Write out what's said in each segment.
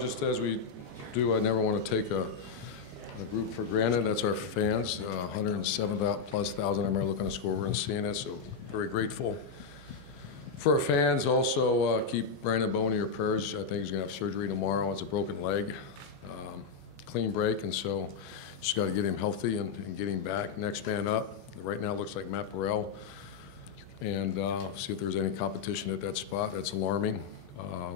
Just as we do, I never want to take a group for granted. That's our fans, 107,000+ I remember looking at the scoreboard and seeing it, so very grateful. For our fans, also keep Brandon Bowen in your prayers. I think he's going to have surgery tomorrow. It's a broken leg, clean break, and so just got to get him healthy and get him back. Next man up, right now looks like Matt Burrell, and see if there's any competition at that spot. That's alarming,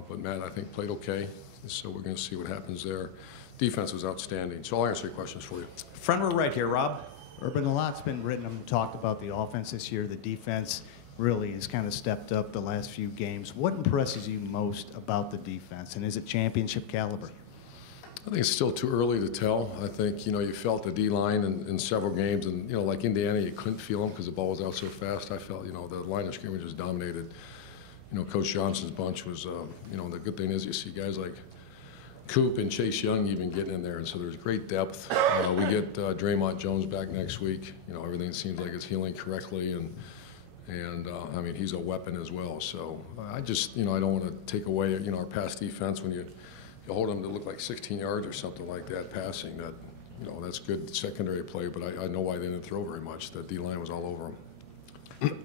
but Matt, I think, played okay, so we're going to see what happens there. Defense was outstanding, so I'll answer your questions for you. Front row right here, Rob. Urban, a lot's been written and talked about the offense this year. The defense really has kind of stepped up the last few games. What impresses you most about the defense, and is it championship caliber? I think it's still too early to tell. I think, you felt the D-line in several games, and, like Indiana, you couldn't feel them because the ball was out so fast. I felt, the line of scrimmage was dominated. Coach Johnson's bunch was, the good thing is you see guys like Coop and Chase Young even getting in there, and so there's great depth. We get Draymond Jones back next week. Everything seems like it's healing correctly, and I mean, he's a weapon as well. So I just, I don't want to take away, our pass defense when you hold them to look like 16 yards or something like that passing. That, that's good secondary play, but I know why they didn't throw very much. The D-line was all over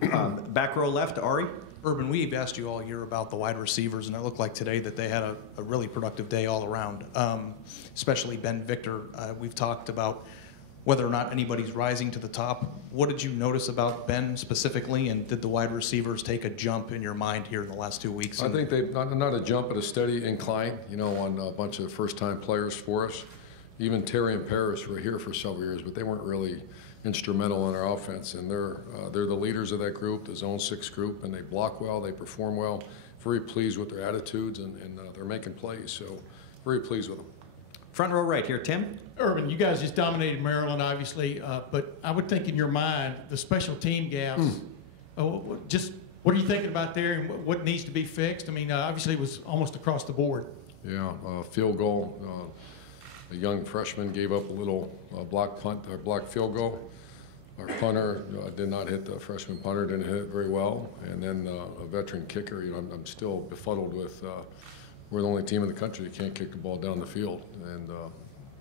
them. Back row left, Ari. Urban, we've asked you all year about the wide receivers, and it looked like today that they had a really productive day all around, especially Ben Victor. We've talked about whether or not anybody's rising to the top. What did you notice about Ben specifically, and did the wide receivers take a jump in your mind here in the last 2 weeks? I think they not a jump, but a steady incline, on a bunch of first-time players for us. Even Terry and Paris were here for several years, but they weren't really instrumental in our offense, and they're the leaders of that group, the Zone 6 group, and they block well, they perform well. Very pleased with their attitudes, and they're making plays, so very pleased with them. Front row right here, Tim. Urban, you guys just dominated Maryland, obviously, but I would think in your mind, the special team gaps, just what are you thinking about there, and what needs to be fixed? I mean, obviously it was almost across the board. Yeah, field goal. A young freshman gave up a little block punt, or block field goal. Our punter did not hit the freshman punter, didn't hit it very well. And then a veteran kicker, I'm still befuddled with, we're the only team in the country that can't kick the ball down the field. And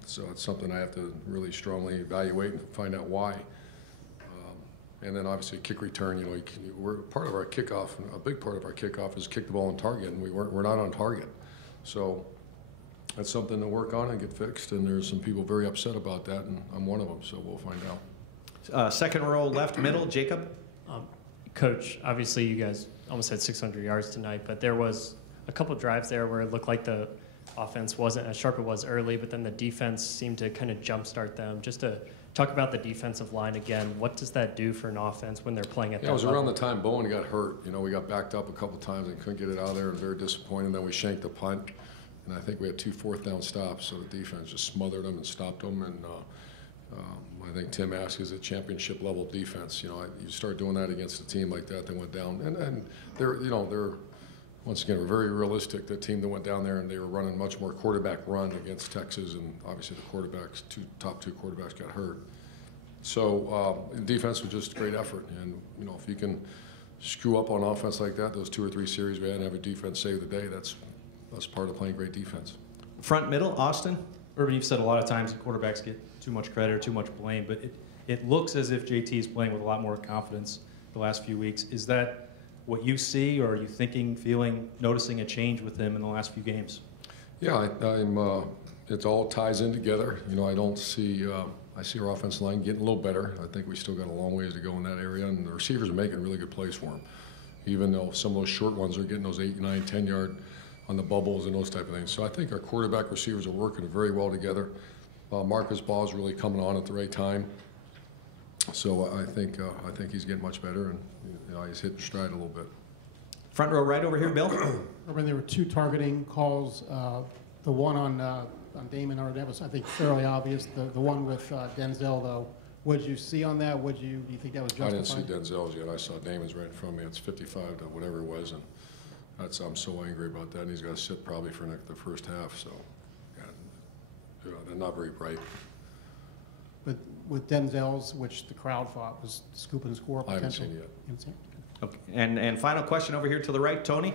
so it's something I have to really strongly evaluate and find out why. And then obviously kick return, we're part of our kickoff, a big part of our kickoff is kick the ball on target, and we're not on target. So that's something to work on and get fixed, and there's some people very upset about that, and I'm one of them, so we'll find out. Second row left middle, Jacob. Coach, obviously you guys almost had 600 yards tonight, but there was a couple drives there where it looked like the offense wasn't as sharp as it was early, but then the defense seemed to kind of jumpstart them. Just to talk about the defensive line again, what does that do for an offense when they're playing at that level? It was around the time Bowen got hurt. We got backed up a couple times and couldn't get it out of there, and very disappointed. Then we shanked the punt, and I think we had 2 fourth-down stops, so the defense just smothered them and stopped them. And I think Tim asked, is it championship level defense? You start doing that against a team like that went down, and they're once again we're very realistic. The team that went down there and they were running much more quarterback run against Texas, and obviously the quarterbacks, top two quarterbacks got hurt. So defense was just a great effort, and if you can screw up on offense like that, those 2 or 3 series we had and have a defense save the day, that's part of playing great defense. Front middle, Austin. Urban, you've said a lot of times that quarterbacks get too much credit or too much blame, but it looks as if JT is playing with a lot more confidence the last few weeks. Is that what you see, or are you thinking, feeling, noticing a change with him in the last few games? Yeah, it all ties in together. I see our offensive line getting a little better. I think we still got a long ways to go in that area, and the receivers are making really good plays for him, even though some of those short ones are getting those 8, 9, 10-yard on the bubbles and those type of things. So I think our quarterback receivers are working very well together. Marcus Ball is really coming on at the right time. So I think he's getting much better, and he's hitting stride a little bit. Front row right over here, Bill. Urban, there were 2 targeting calls. The one on Damon, or that was, I think, fairly obvious. The one with Denzel, though, what did you see on that? Do you think that was justified? I didn't see Denzel's yet. I saw Damon's right in front of me. It's 55 to whatever it was, and I'm so angry about that. And he's got to sit probably for the first half. So, yeah, they're not very bright. But with Denzel's, which the crowd thought was scoop and score potential. I haven't seen it yet. You haven't seen it? Okay. And final question over here to the right, Tony.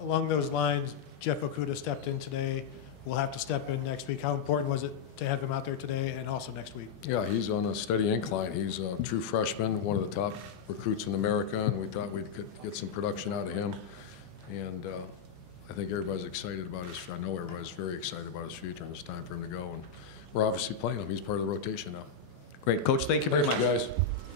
Along those lines, Jeff Okuda stepped in today. Will have to step in next week. How important was it to have him out there today and also next week? Yeah, he's on a steady incline. He's a true freshman, one of the top recruits in America, and we thought we could get some production out of him. And I think everybody's excited about his. I know everybody's very excited about his future, and it's time for him to go. And we're obviously playing him. He's part of the rotation now. Great. Coach, thank you very Thank much. you, guys.